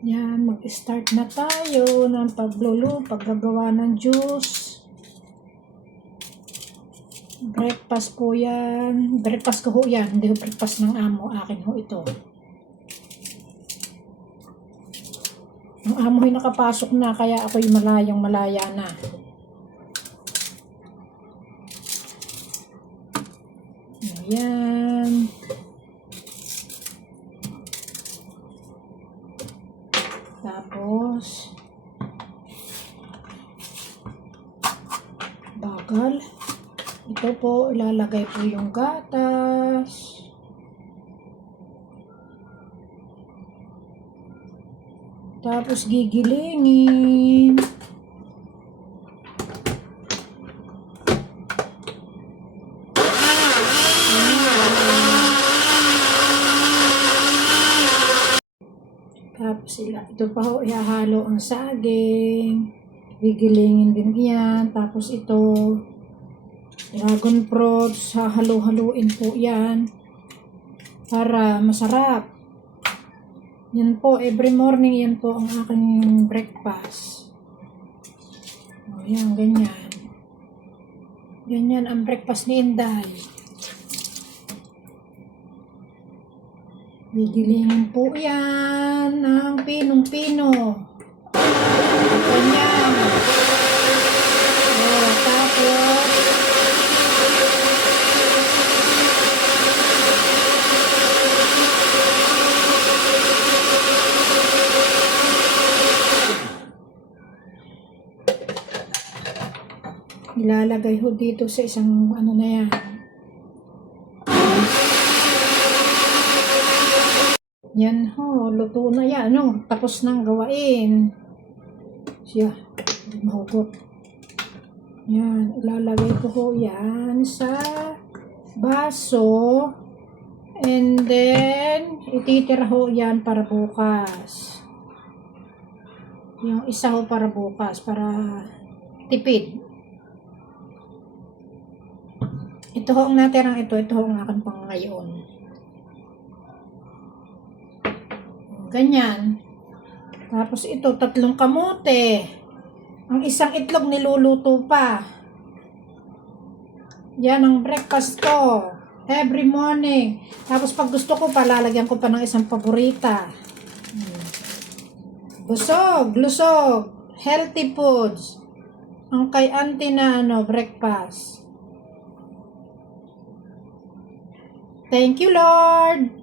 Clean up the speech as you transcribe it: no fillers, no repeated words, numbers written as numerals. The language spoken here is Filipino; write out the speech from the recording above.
Yan, mag-start na tayo ng paggagawa ng juice. Breakfast po yan. Breakfast ko ho yan. Hindi ho breakfast ng amo. Akin ho ito. Ang amo ay nakapasok na, kaya ako'y malayang malaya na. Ayan. Tapos, bagal. Ito po, ilalagay po yung gatas. Tapos, gigilingin. Tapos ito pa ho, ihahalo ang saging. Gigilingin din yan. Tapos ito, dragon fruits. Hahalo-haluin po yan. Para masarap. Yan po, every morning yan po ang aking breakfast. O yan, ganyan. Ganyan ang breakfast ni Inday. Gigilingin po yan ng pinong-pino. Ganyan. O, tapos ilalagay ho dito sa isang ano na yan. Yan ho, luto na yan. Ano, tapos nang gawain. Siya, mahugot. Yan, ilalagay ko ho yan sa baso. And then, ititira ho yan para bukas. Yung isa ho para bukas, para tipid. Ito ho ang natirang ito ho ang aking pang ngayon. Ganyan. Tapos ito, 3 kamote. Ang isang itlog niluluto pa. Yan ang breakfast ko. Every morning. Tapos pag gusto ko pa, lalagyan ko pa ng isang paborita. Busog, lusog. Healthy foods. Ang kay auntie na breakfast. Thank you, Lord.